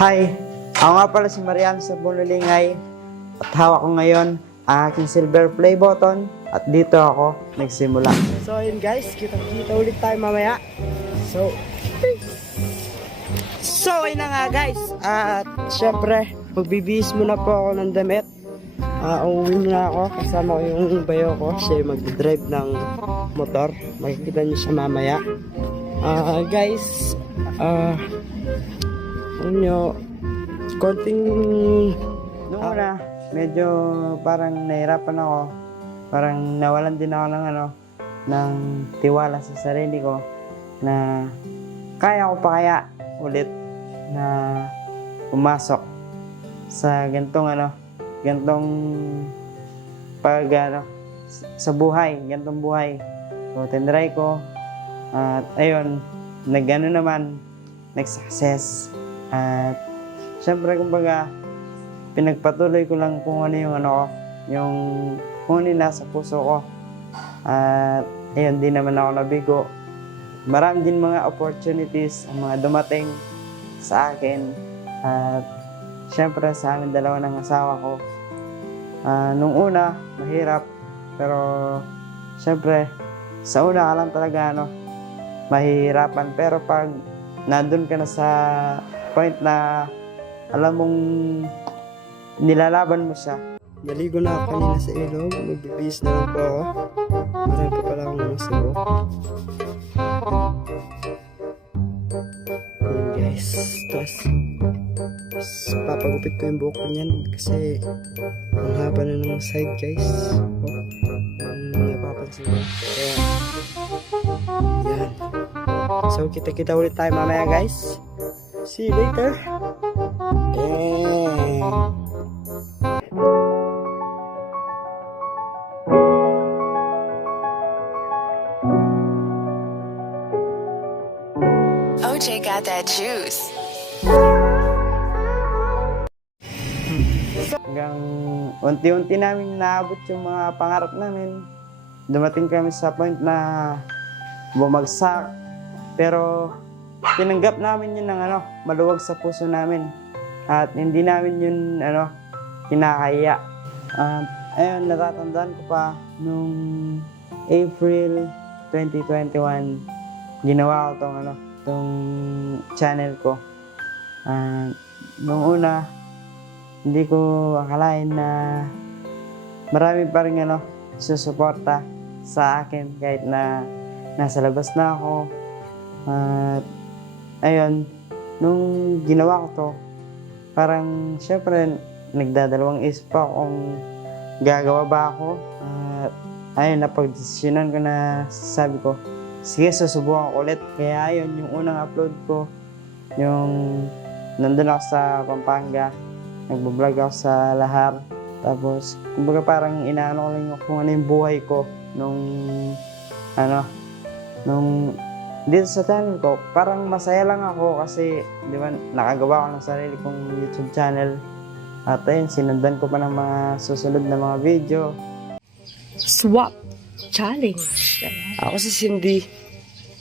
Hi! Ako nga pala si Marian sa Bululingay at hawak ko ngayon ang aking silver play button at dito ako nagsimula. So ayun guys, kita ulit tayo mamaya. So ayun na nga guys. At syempre, magbibihis muna po ako ng damit. Uuwi muna ako, kasama ko yung bayo ko. Siya yung mag-drive ng motor. Makikita niyo siya mamaya. Guys, alam nyo, konting nung una, medyo parang nahirapan ako. Parang nawalan din ako ng tiwala sa sarili ko na kaya ko pa kaya ulit na pumasok sa gantong sa buhay, gantong buhay. So, tinry ko at ayun, nag-success. At syempre, kumbaga, pinagpatuloy ko lang kung ano kung ano yung nasa puso ko. At ayun, di naman ako nabigo. Marami din mga opportunities ang mga dumating sa akin. At syempre, sa amin dalawa ng asawa ko. Nung una, mahirap. Pero syempre, sa una ka lang talaga mahihirapan. Pero pag nandun ka na sa point na alam mong nilalaban mo siya. Naligo na ako kanina sa ilog. Magbibihis na lang po ako. Marami pa pala akong masago. Ayan guys. Tapos papagupit ko yung buhok ko niyan kasi ang haba na ng side guys. Napapansin ko. Kaya yan. So kita-kita ulit tayo mamaya guys. See you later. OJ got that juice. Hanggang unti-unti namin naabot yung mga pangarap namin. Dumating kami sa point na bumagsak. Pero tinanggap namin yun ng maluwag sa puso namin. At hindi namin yun kinakaya. Ayun, natatandaan ko pa nung April 2021, ginawa ko tong channel ko. Nung una, hindi ko akalain na marami pa rin susuporta sa akin kahit na nasa labas na ako. At ayun, nung ginawa ko to, parang syempre nagdadalawang isip pa kung gagawa ba ako. At ayun, napagdesisyonan ko na sabi ko, sige, susubukan ko ulit. Kaya ayun, yung unang upload ko, yung nandun ako sa Pampanga, nagbablog ako sa Lahar. Tapos, kumbaga parang inaano ko lang kung ano yung buhay ko nung dito sa channel ko. Parang masaya lang ako kasi, di ba, nakagawa ko ng sarili kong YouTube channel. At ayun, sinundan ko pa ng mga susunod na mga video. Swap challenge. Ako si Cindy.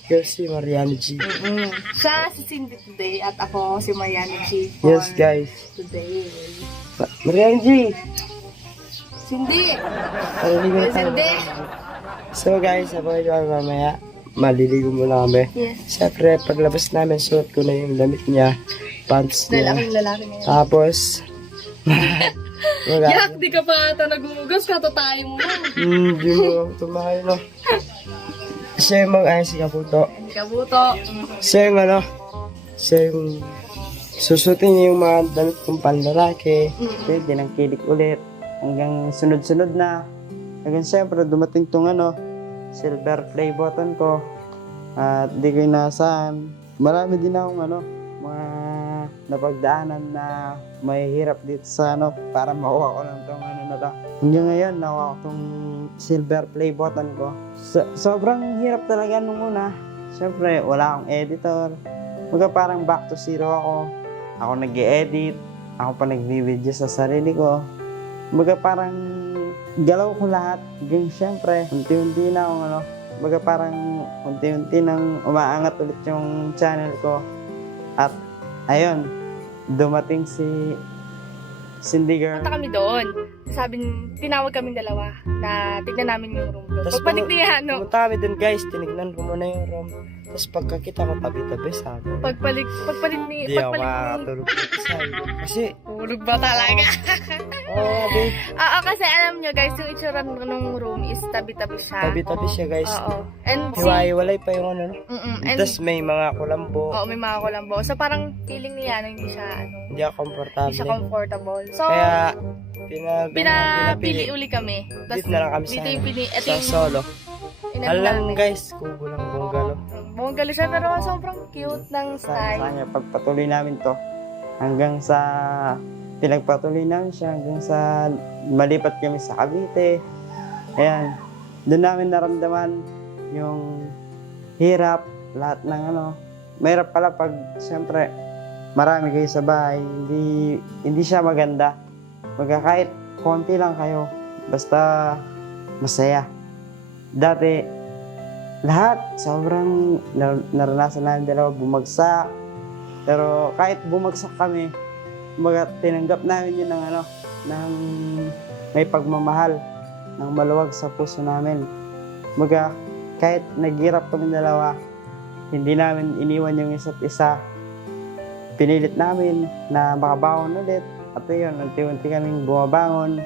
You're si Mariana G. Siya si Cindy today at ako si Mariana G for Yes, guys. today. Mariana G! Cindy! Maliligo tayo. Cindy! So guys, abangan nyo kami mamaya. Maliligo muna kami. Yes. Siyempre, paglabas namin, suot ko na yung damit niya. Pants niya. Lalaki ngayon. Tapos, Yak, di ka pa ata nagugas, katatayo mo. Hindi mo tumahay siya yung mag-ayos si Kaputo. Hindi ka buto. Siya yung susutin niya yung mga damit kong panlalaki. Pwede nang kilik ulit. Hanggang sunod-sunod na. Hanggang siyempre, dumating tong silver play button ko. At di ko inaasahan. Marami din akong mga napagdaanan na mahihirap dito sa para makuha ko lang tong na to. Hanggang ngayon, nakuha ko tong silver play button ko. Sobrang hirap talaga nung una. Siyempre, wala akong editor. Parang back to zero ako. Ako nag-e-edit. Ako pa nag-video sa sarili ko. Parang galaw ko lahat. Hanggang siyempre, unti-unti na akong parang unti-unti nang umaangat ulit yung channel ko. At ayun, dumating si Cindy girl. Punta kami doon. Tinawag kaming dalawa na tignan namin yung room doon. Pagbalik ni ano, Pumunta kami dun guys, tinignan ko muna yung room. Tapos pagkakita ko tabi-tabi sabi. pagpalit Hindi ako makakatulog sabi ko. Kasi, tulog ba talaga? babe, Oo, kasi alam nyo guys, yung itsura nung room is tabi-tabi siya. tabi-tabi siya guys. Oo. And Hiwa-hiwalay pa yung ano. and Tapos may mga kulambo. oo, may mga kulambo. So parang feeling niya na hindi siya Hindi ako komportable. hindi siya comfortable. So Kaya, pinapili uli kami. Dito na lang kami dito yung ito sa yung solo. inano Alam namin. guys, kubo lang bunggalo. Bongalo siya pero sobrang cute ng style. Sana pagpatuloy namin to hanggang sa pinagpatuloy namin siya hanggang sa malipat kami sa Cavite. Ayan, doon namin naramdaman yung hirap, lahat ng ano. Mahirap pala pag siyempre marami kayo sa bahay, hindi siya maganda. Kahit konti lang kayo, basta masaya. Dati lahat, sobrang naranasan namin dalawa bumagsak. Pero kahit bumagsak kami, tinanggap namin yun ng ng may pagmamahal, ng maluwag sa puso namin. Kahit naghirap kami dalawa, hindi namin iniwan yung isa't isa. Pinilit namin na makabangon ulit. At yun, unti-unti kaming bumabangon.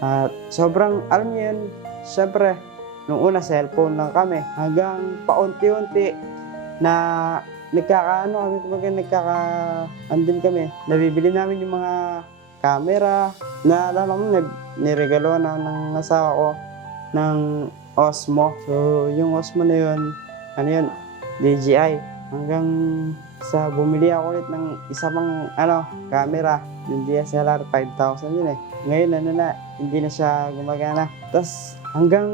At sobrang, alam niyo yun, syempre, nung una, cellphone lang kami. Hanggang paunti-unti na andin kami. Nabibili namin yung mga camera na alam mo, niregalo na ng asawa ko ng Osmo. So, yung Osmo na yun, DJI. Hanggang sa bumili ako ulit ng isa pang camera. Yung DSLR, 5,000 yun eh. Ngayon, hindi na siya gumagana. Tapos, hanggang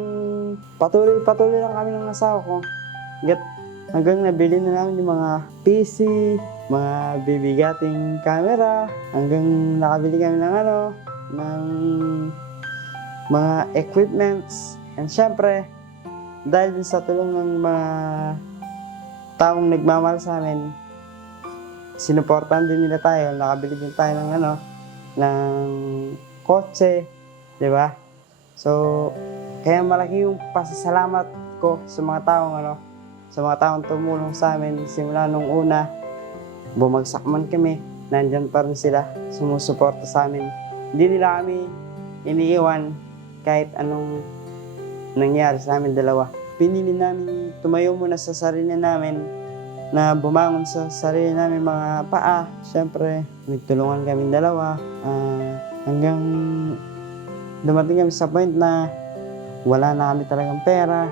patuloy lang kami ng asawa ko. Hanggang nabili na namin yung mga PC, mga bibigating camera, hanggang nakabili kami ng ng mga equipments. And syempre, dahil din sa tulong ng mga taong nagmamahal sa amin, sinuportahan din nila tayo, nakabili din tayo ng ng kotse, di ba? So, kaya malaki yung pasasalamat ko sa mga taong tumulong sa amin simula nung una. Bumagsak man kami, nandyan pa rin sila, sumusuporta sa amin. Hindi nila kami iniiwan kahit anong nangyari sa amin dalawa. Pinili namin tumayo muna sa sarili namin, na bumangon sa sarili namin mga paa. Siyempre, nagtulungan kami dalawa hanggang dumating kami sa point na wala na kami talagang pera.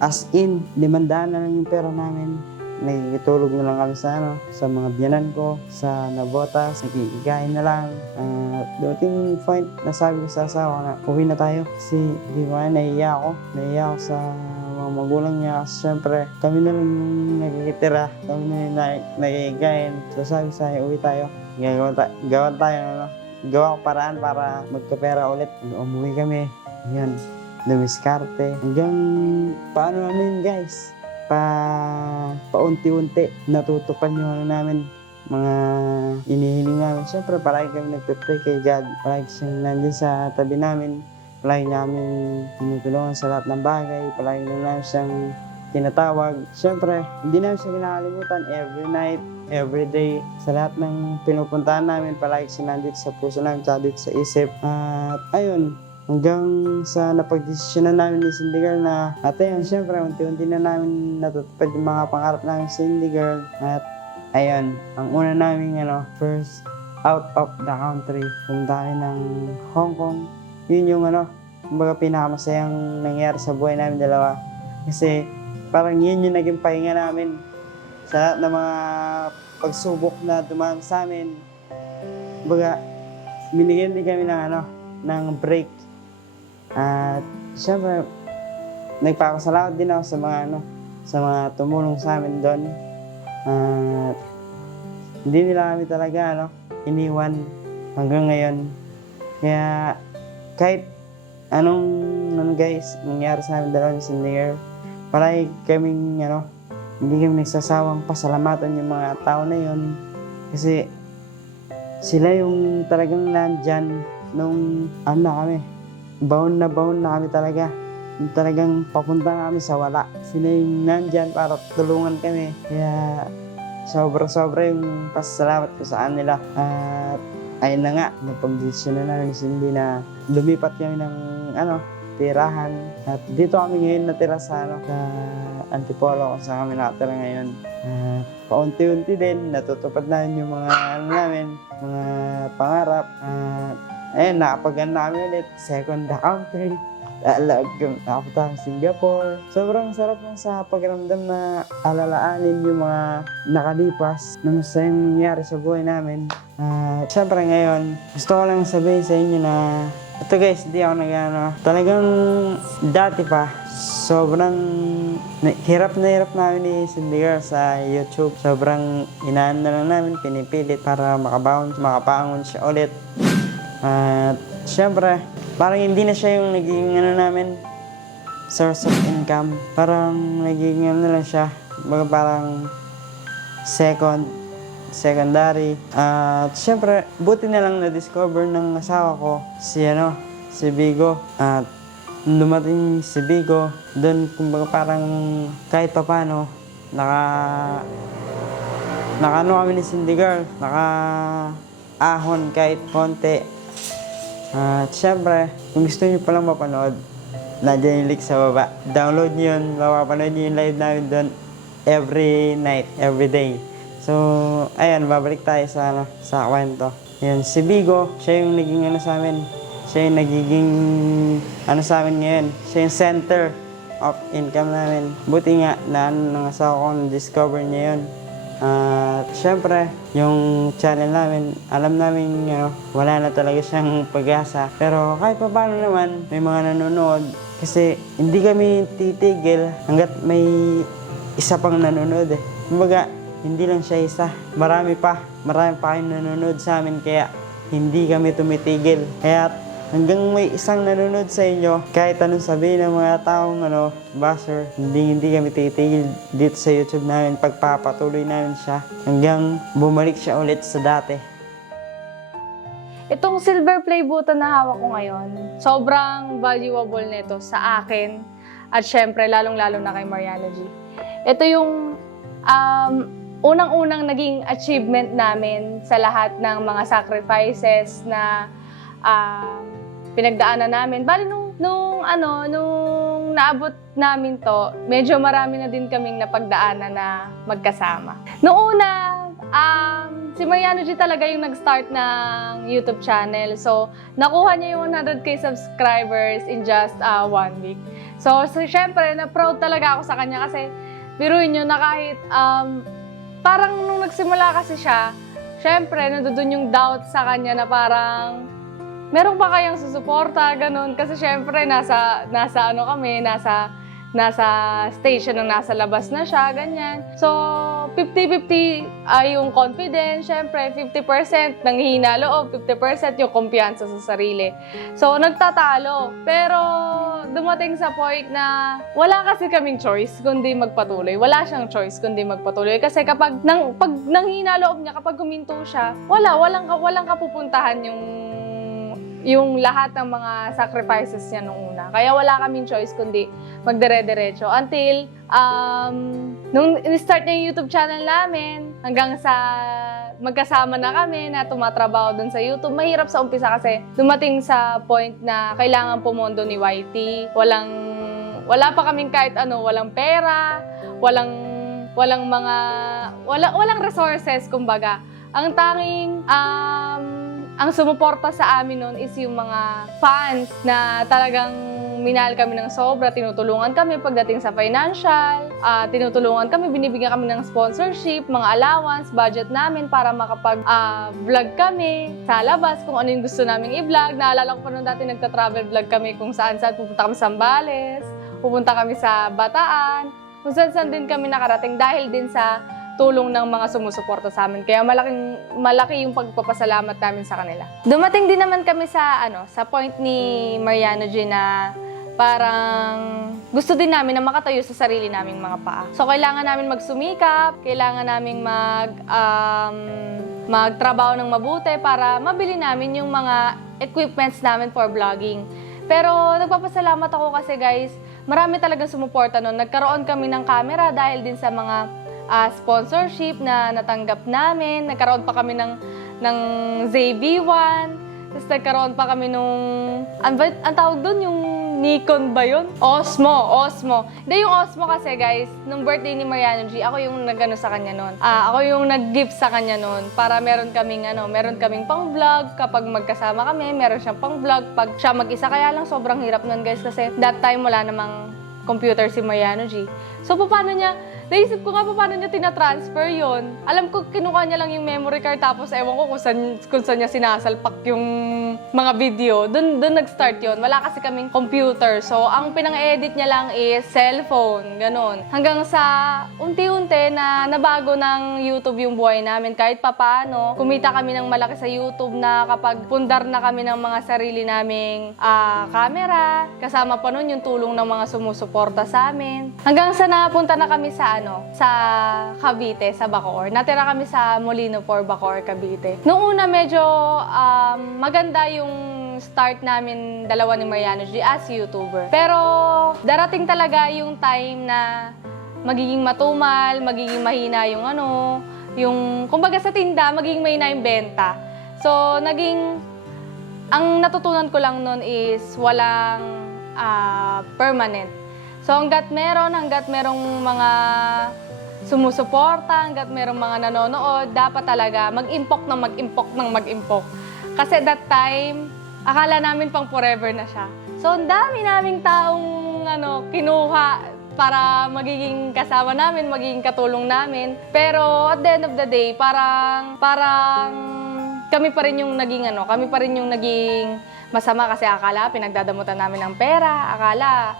As in, 500 na lang yung pera namin. Nagkikitulog na lang kami sa mga biyanan ko, sa nabotas, nagkikikain na lang. Dumating point na sabi ko sa asawa na uwi na tayo kasi di ba nahiya ako sa mga magulang niya. Siyempre, kami na lang yung nagkikitira, kami na yung nagkikikain. So sabi ko sa uwi tayo, gawa ko paraan para magkapera ulit. Umuwi kami, yan, dumiskarte. Hanggang paano yun guys? Paunti-unti natutupad yung namin, mga inihiling namin. Siyempre, palagi kami nagpe-pray kay God. Palagi siyang nandun sa tabi namin. Palagi namin tinutulungan sa lahat ng bagay. Palagi namin siyang tinatawag. Siyempre, hindi namin siya kinakalimutan every night, every day. Sa lahat ng pinupuntahan namin, palagi siya nandito sa puso namin, sa dito sa isip. At ayun, hanggang sa napagdesisyonan namin ni Cindy Girl na yun, syempre, unti-unti na namin natutupad yung mga pangarap namin sa Cindy Girl. At ayun, ang una namin first out of the country, pumunta kami ng Hong Kong. Yun yung kumbaga pinakamasayang nangyari sa buhay namin dalawa. Kasi parang yun yung naging pahinga namin sa lahat ng mga pagsubok na dumaan sa amin. Kumbaga, binigyan din kami ng break. At syempre, nagpapasalamat din ako sa mga tumulong sa amin doon. At hindi nila kami talaga iniwan hanggang ngayon. Kaya kahit anong guys nangyari sa amin dalawa ni Cindy Girl, palagi kaming hindi kami nagsasawang pasalamatan yung mga tao na yun. Kasi sila yung talagang nandyan nung ano na kami. Bound na kami talaga. Yung talagang papunta na kami sa wala. Sila yung nandyan para tulungan kami. Kaya sobra-sobra yung pasalamat ko sa kanila. At ayun na nga, napag-desisyon na namin si Cindy na lumipat kami ng tirahan. At dito kami ngayon natira sa Antipolo kung saan kami nakatira ngayon. Paunti-unti din, natutupad namin yung mga mga pangarap. Ayun, nakapag-ano namin ulit, second country. Nakapunta sa Singapore. Sobrang sarap lang sa pakiramdam na alalaanin yung mga nakalipas na masayang nangyari sa buhay namin. Siyempre ngayon, gusto ko lang sabihin sa inyo na ito guys, hindi ako talagang dati pa, sobrang hirap namin ni Cindy Girl sa YouTube. Sobrang inaan na lang namin, pinipilit para makabangon siya ulit. At siyempre, parang hindi na siya yung naging namin, source of income. Parang naging lang siya, parang secondary. At siyempre, buti na lang na-discover ng asawa ko, si Bigo. At dumating si Bigo, doon kumbaga parang kahit papano, naka kami ni Cindy Girl, ahon kahit konti. At syempre, kung gusto niyo palang mapanood, nandiyan yung link sa baba. Download niyo yun, mapapanood niyo yung live namin doon every night, every day. So, ayan, babalik tayo sa kwento. Ayan, si Bigo, siya yung naging sa amin. Siya yung nagiging sa amin ngayon. Siya yung center of income namin. Buti nga na ng asawa ko na-discover niya yun. At syempre, yung channel namin, alam namin wala na talaga siyang pag-asa. Pero kahit pa paano naman, may mga nanonood. Kasi hindi kami titigil hanggat may isa pang nanonood eh. Kumbaga, hindi lang siya isa. Marami pa kayong nanonood sa amin kaya hindi kami tumitigil. Kaya hanggang may isang nanonood sa inyo, kahit anong sabihin ng mga taong basher, hindi kami titigil dito sa YouTube namin. Pagpapatuloy namin siya hanggang bumalik siya ulit sa dati. Itong silver play button na hawak ko ngayon, sobrang valuable nito sa akin at syempre lalong-lalo na kay Mariano G. Ito yung unang-unang naging achievement namin sa lahat ng mga sacrifices na pinagdaanan namin. Bali nung naabot namin to, medyo marami na din kaming napagdaanan na magkasama. Noong una, si Mariano G talaga yung nag-start ng YouTube channel. So, nakuha niya yung 100k subscribers in just 1 week. So syempre, na-proud talaga ako sa kanya kasi biruin nyo na kahit parang nung nagsimula kasi siya, syempre, nandun yung doubt sa kanya na parang meron pa kayang susuporta, ganun. Kasi syempre, nasa stage siya nang nasa labas na siya, ganyan. So, 50-50 ay yung confidence, syempre, 50% nanghihina loob, 50% yung kumpiyansa sa sarili. So, nagtatalo. Pero, dumating sa point na wala kasi kaming choice kundi magpatuloy. Wala siyang choice kundi magpatuloy. Kasi pag nanghihina loob niya, kapag huminto siya, walang kapupuntahan yung lahat ng mga sacrifices niya nung una. Kaya wala kaming choice kundi magdire-diretso. Until, nung in-start niya yung YouTube channel namin, hanggang sa magkasama na kami na tumatrabaho dun sa YouTube. Mahirap sa umpisa kasi dumating sa point na kailangan pumondo ni YT. Wala pa kaming kahit walang pera, walang resources, kumbaga. Ang tanging ang sumuporta sa amin noon is yung mga fans na talagang minahal kami ng sobra, tinutulungan kami pagdating sa financial, tinutulungan kami, binibigyan kami ng sponsorship, mga allowance, budget namin para makapag-vlog kami sa labas kung ano yung gusto naming i-vlog. Naalala ko pa noon dati nagta-travel vlog kami kung saan-saan, pupunta kami sa Zambales, pupunta kami sa Bataan, kung saan-saan din kami nakarating dahil din sa tulong ng mga sumusuporta sa amin. Kaya malaki yung pagpapasalamat namin sa kanila. Dumating din naman kami sa point ni Mariano G na parang gusto din namin na makatayo sa sarili naming mga paa. So, kailangan namin magsumikap, kailangan namin magtrabaho ng mabuti para mabili namin yung mga equipments namin for vlogging. Pero nagpapasalamat ako kasi guys, marami talagang sumuporta nun. Nagkaroon kami ng camera dahil din sa mga sponsorship na natanggap namin. Nagkaroon pa kami ng ZV-1. Tapos nagkaroon pa kami nung, ang tawag doon, yung Nikon ba yun? Osmo. Hindi, yung Osmo kasi guys, nung birthday ni Mariano G, ako yung nag-ano sa kanya nun. Ako yung nag-gift sa kanya nun para meron kaming pang-vlog kapag magkasama kami, meron siyang pang-vlog pag siya mag-isa. Kaya lang sobrang hirap nun guys kasi that time wala namang computer si Mariano G. So, naisip ko nga paano niya tinatransfer yon. Alam ko, kinuha niya lang yung memory card tapos ewan ko kung saan niya sinasalpak yung mga video. Doon nag-start yon. Wala kasi kaming computer. So, ang pinang-edit niya lang is cellphone. Ganon. Hanggang sa unti-unti na nabago ng YouTube yung buhay namin. Kahit papaano, kumita kami ng malaki sa YouTube na kapag pundar na kami ng mga sarili naming camera. Kasama pa nun yung tulong ng mga sumusuporta sa amin. Hanggang sa napunta na kami sa Cavite, sa Bacoor. Natira kami sa Molino for Bacoor, Cavite. Noong una medyo maganda yung start namin dalawa ni Mariano G as YouTuber. Pero darating talaga yung time na magiging matumal, magiging mahina yung kumbaga sa tinda, magiging mahina yung benta. So, ang natutunan ko lang nun is walang permanent. So, hanggat merong mga sumusuporta, hanggat merong mga nanonood, dapat talaga mag-impok. Kasi that time, akala namin pang forever na siya. So, ang dami naming taong kinuha para magiging kasama namin, magiging katulong namin. Pero at the end of the day, parang kami pa rin yung naging masama kasi akala pinagdadamutan namin ng pera, akala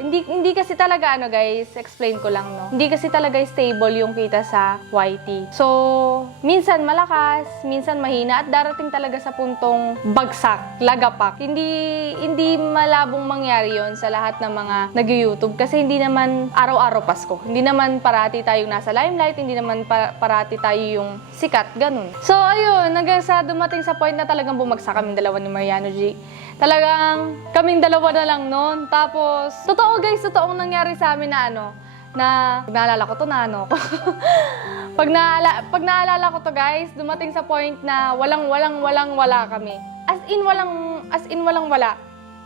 hindi kasi talaga guys, explain ko lang hindi kasi talaga stable yung kita sa YT. So, minsan malakas, minsan mahina at darating talaga sa puntong bagsak, lagapak. Hindi malabong mangyari yon sa lahat ng mga nag-YouTube kasi hindi naman araw-araw Pasko. Hindi naman parati tayong nasa limelight, hindi naman parati tayo yung sikat, ganun. So, ayun, hanggang sa dumating sa point na talagang bumagsak kaming dalawa ni Mariano G. Talagang kaming dalawa na lang noon. Tapos, totoong nangyari sa amin na pag naalala ko to pag naalala ko to guys, dumating sa point na wala kami. As in walang wala.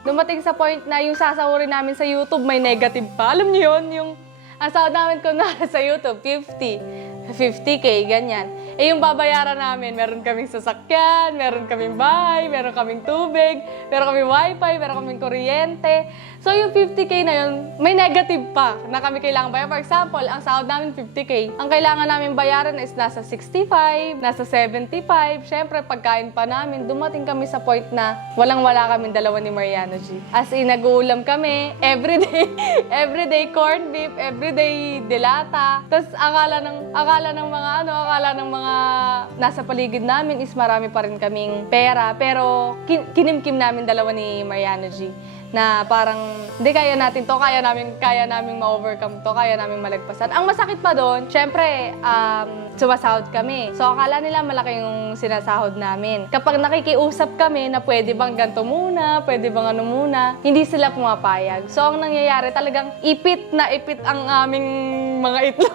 Dumating sa point na yung sasahurin namin sa YouTube may negative pa. Alam niyo yun, yung ang sahod namin sa YouTube, 50K, ganyan. Yung babayaran namin, meron kaming sasakyan, meron kaming bahay, meron kaming tubig, meron kaming wifi, meron kaming kuryente. So, yung 50K na yun, may negative pa na kami kailangan bayaran. For example, ang sahod namin 50K. Ang kailangan namin bayaran is nasa 65, nasa 75. Siyempre, pagkain pa namin, dumating kami sa point na walang-wala kami dalawa ni Mariano G. As in, nag-uulam kami, everyday corned beef, everyday delata. Tapos, akala ng mga nasa paligid namin is marami pa rin kaming pera. Pero, kinimkim namin dalawa ni Mariano G. Na parang, hindi, kaya natin to, kaya namin ma-overcome to, kaya namin malagpasan. Ang masakit pa doon, syempre, sumasahod kami. So, akala nila malaki yung sinasahod namin. Kapag nakikiusap kami na pwede bang ganito muna, pwede bang ano muna, hindi sila pumapayag. So, ang nangyayari talagang ipit na ipit ang aming mga itlog.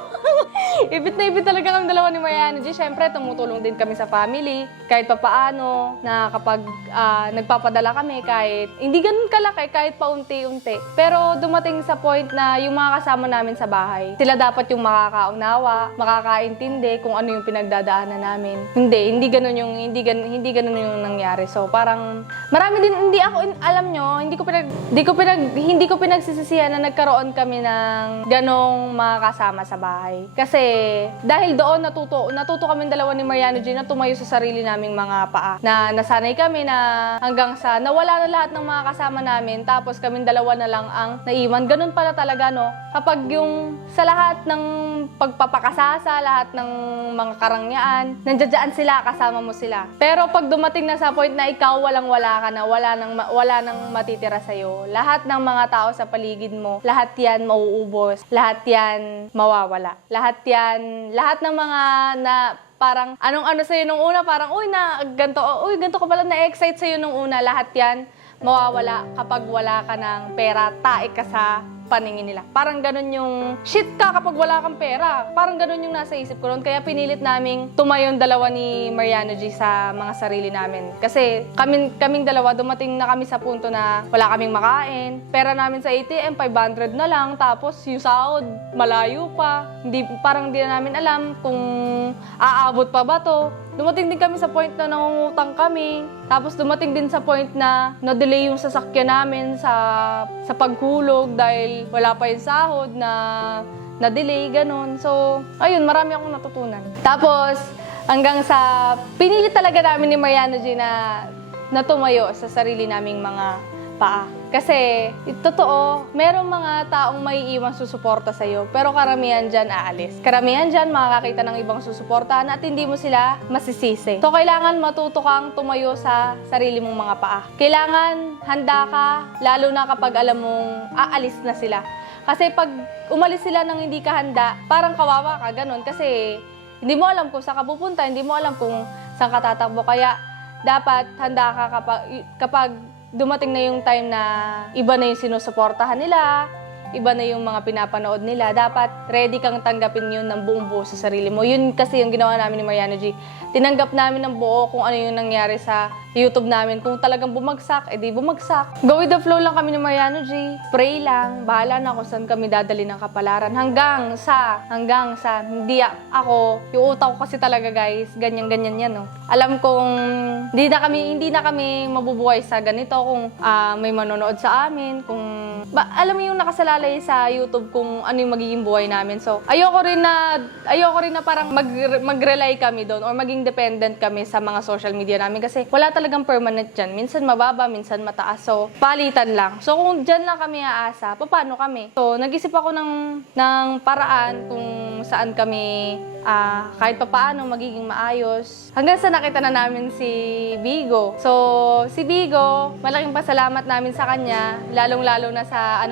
Ipit na ipit talaga kami dalawa ni Mariano G. Syempre, tumutulong din kami sa family. Kahit papaano, na kapag nagpapadala kami, kahit hindi ganun kalaki, kahit paunti-unti. Pero dumating sa point na yung mga kasama namin sa bahay, sila dapat yung makakaunawa, makakaintindi kung ano yung pinagdadaanan namin. Hindi ganun yung nangyari. So parang marami din hindi ko pinagsisisihan na nagkaroon kami ng ganong mga kasama sa bahay. Kasi dahil doon natuto kami dalawa ni Mariano G na tumayo sa sarili naming mga paa. Na nasanay kami na hanggang sa nawala na lahat ng mga kasama namin, tapos kaming dalawa na lang ang naiwan. Ganun pala talaga, no? Kapag yung sa lahat ng pagpapakasasa, lahat ng mga karangyaan, nandiyan sila, kasama mo sila. Pero pag dumating na sa point na ikaw walang-wala ka na, wala nang matitira sa'yo, lahat ng mga tao sa paligid mo, lahat yan mauubos, lahat yan mawawala. Lahat ng mga parang anong-ano sa'yo nung una, parang, uy, ganito ka pala na-excite sa'yo nung una. Lahat yan, mawawala kapag wala ka ng pera, tae ka sa paningin nila. Parang ganun yung, shit ka kapag wala kang pera. Parang ganun yung nasa isip ko noon. Kaya pinilit naming tumayong dalawa ni Mariano G sa mga sarili namin. Kasi kaming dalawa, dumating na kami sa punto na wala kaming makain. Pera namin sa ATM, 500 na lang. Tapos yung sahod, malayo pa. Parang hindi na namin alam kung aabot pa ba to. Dumating din kami sa point na nangungutang kami. Tapos dumating din sa point na na-delay yung sasakyan namin sa paghulog dahil wala pa yung sahod na delay, ganun. So, ayun, marami akong natutunan. Tapos, hanggang sa pinili talaga namin ni Mariano G na tumayo sa sarili naming mga paa. Kasi, totoo, merong mga taong may iwang susuporta sa'yo, pero karamihan dyan aalis. Karamihan dyan makakakita ng ibang susuportahan at hindi mo sila masisisi. So, kailangan matuto kang tumayo sa sarili mong mga paa. Kailangan handa ka, lalo na kapag alam mong aalis na sila. Kasi pag umalis sila nang hindi ka handa, parang kawawa ka, ganun. Kasi hindi mo alam kung saan ka pupunta, hindi mo alam kung saan ka tatakbo. Kaya dapat handa ka kapag dumating na yung time na iba na yung sinusuportahan nila, iba na yung mga pinapanood nila, dapat ready kang tanggapin yun ng buong buo sa sarili mo. Yun kasi yung ginawa namin ni Mariano G. Tinanggap namin ng buo kung ano yung nangyari sa YouTube namin. Kung talagang bumagsak, edi bumagsak. Go with the flow lang kami ni Mariano G. Pray lang, bahala na kung saan kami dadali ng kapalaran. Hanggang sa, hindi ako, yung utak ko kasi talaga guys, ganyan-ganyan yan, no. Alam kong hindi na kami mabubuhay sa ganito kung may manonood sa amin, kung alam mo yung nakasalalay sa YouTube kung ano yung magiging buhay namin. So, ayoko rin na parang mag-rely kami doon or maging dependent kami sa mga social media namin kasi wala talagang permanent dyan. Minsan mababa, minsan mataas. So, palitan lang. So, kung dyan lang kami aasa, paano kami? So, nag-isip ako ng paraan kung saan kami kahit papaano magiging maayos. Hanggang sa nakita na namin si Bigo. So, si Bigo, malaking pasalamat namin sa kanya, lalong-lalo na sa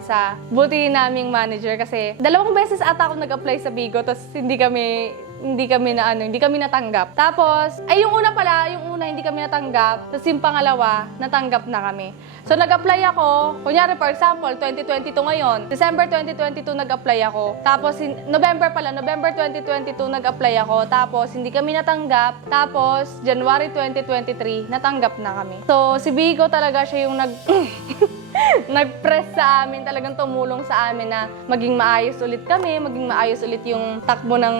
sa buti naming manager kasi 2 beses ata ako nag-apply sa Bigo tapos hindi kami natanggap. Tapos, yung una hindi kami natanggap, tapos yung pangalawa, natanggap na kami. So, nag-apply ako, kunyari for example, 2022 ngayon, December 2022 nag-apply ako, tapos November 2022 nag-apply ako, tapos hindi kami natanggap, tapos January 2023, natanggap na kami. So, si Bigo talaga siya yung nag-press sa amin, talagang tumulong sa amin na maging maayos ulit kami, maging maayos ulit yung takbo ng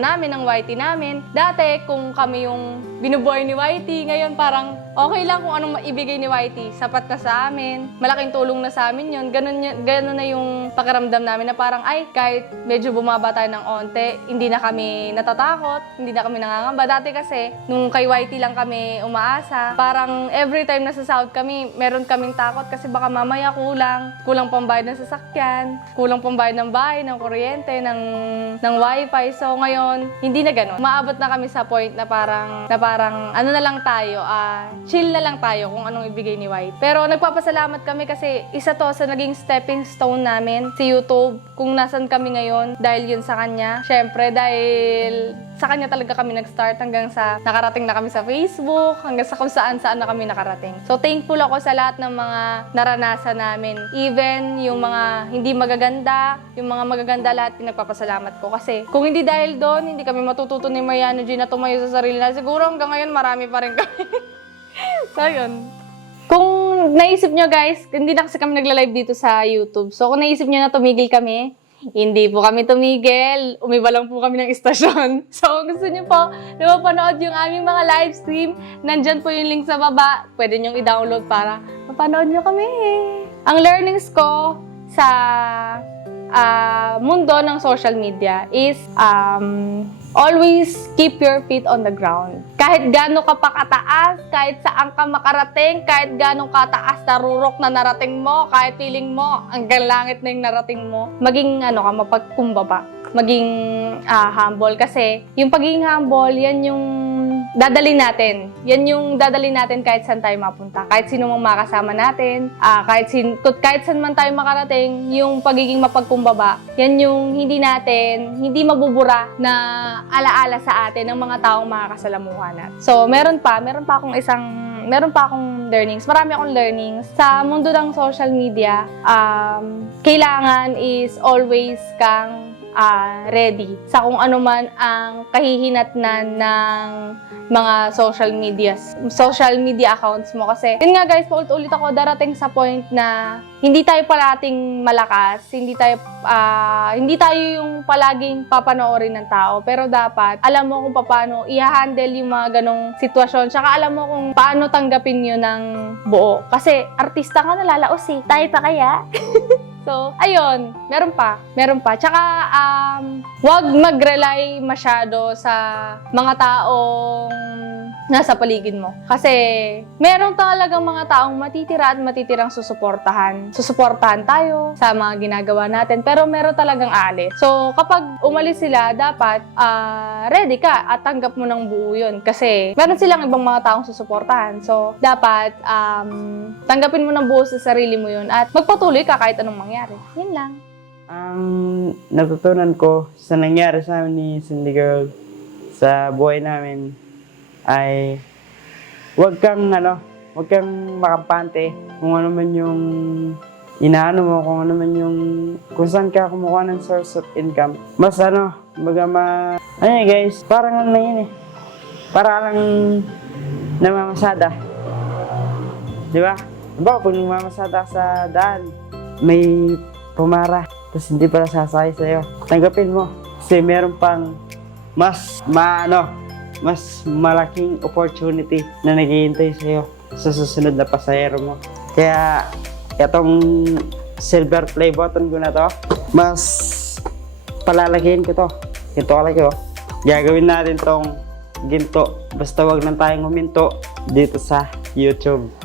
ng YT namin. Dati, kung kami yung binuboy ni YT, ngayon parang okay lang kung anong maibigay ni YT. Sapat na sa amin, malaking tulong na sa amin yun. Ganun na yung pakiramdam namin na parang, kahit medyo bumaba tayo ng onte, hindi na kami natatakot, hindi na kami nangangamba. Dati kasi, nung kay YT lang kami umaasa, parang every time na sasahod kami, meron kaming takot kasi baka mamaya kulang pambayad ng sasakyan, kulang pambayad ng bahay, ng kuryente, ng wifi. So ngayon, hindi na gano'n. Maabot na kami sa point na parang na lang tayo, chill na lang tayo kung anong ibigay ni White. Pero nagpapasalamat kami kasi isa to sa naging stepping stone namin si YouTube, kung nasan kami ngayon dahil yun sa kanya. Syempre dahil sa kanya talaga kami nag-start hanggang sa nakarating na kami sa Facebook, hanggang sa kung saan na kami nakarating. So thankful ako sa lahat ng mga naranasan namin. Even yung mga hindi magaganda, yung mga magaganda lahat pinagpapasalamat ko. Kasi kung hindi dahil doon, hindi kami matututo ni Mariano G na tumayo sa sarili na. Siguro hanggang ngayon marami pa rin kami. So yun. Kung naisip nyo guys, hindi na kasi kami nagla-live dito sa YouTube. So kung naisip nyo na tumigil kami, hindi po kami tumigil. Umiba lang po kami ng istasyon. So, kung gusto niyo po na mapanood yung aming mga live stream, nandyan po yung link sa baba. Pwede nyo i-download para mapanood nyo kami. Ang learnings ko sa mundo ng social media is always keep your feet on the ground. Kahit gaano ka pa kataas, kahit saan ka makarating, kahit gaano kataas na rurok na narating mo, kahit feeling mo hanggang langit na yung narating mo, maging mapagkumbaba, maging humble. Kasi yung pagiging humble, yan yung dadalhin natin. Yan yung dadalhin natin kahit saan tayo mapunta. Kahit sino mang makasama natin, kahit saan man tayo makarating, yung pagiging mapagkumbaba, yan yung hindi mabubura na alaala sa atin ng mga taong makakasalamuhan natin. So, meron pa akong learnings. Marami akong learnings. Sa mundo ng social media, kailangan is always kang ready sa kung ano man ang kahihinatnan ng mga social media accounts mo. Kasi, yun nga guys, paulit-ulit ako, darating sa point na hindi tayo parating malakas, hindi tayo yung palaging papanoorin ng tao, pero dapat alam mo kung paano i-handle yung mga ganong sitwasyon, tsaka alam mo kung paano tanggapin yun ng buo. Kasi, artista ka, nalalaos eh. Tayo pa kaya? So, ayun, meron pa. Tsaka, wag mag-rely masyado sa mga taong nasa paligid mo. Kasi, meron talagang mga taong matitira at matitirang susuportahan. Susuportahan tayo sa mga ginagawa natin, pero meron talagang aalis. So, kapag umalis sila, dapat ready ka at tanggap mo ng buo yun. Kasi, meron silang ibang mga taong susuportahan. So, dapat tanggapin mo ng buo sa sarili mo yun at magpatuloy ka kahit anong mangyari. Yun lang. Ang natutunan ko sa nangyari sa amin ni Cindy Girl sa buhay namin ay huwag kang makampante kung ano man yung inaano mo, kung saan ka kumukuha ng source of income. Mas guys, parang ano yun eh. Para lang namamasada. Di ba? Diba, pag namamasada sa daan, may pumara, tapos hindi pala sasakay sa'yo. Tanggapin mo. Kasi meron pang mas malaking opportunity na naghihintay sa'yo sa susunod na pasahero mo. Kaya, itong silver play button ko na to, mas palalakihin ko to. Ginto kalaki oh. Gagawin natin tong ginto. Basta wag lang tayong huminto dito sa YouTube.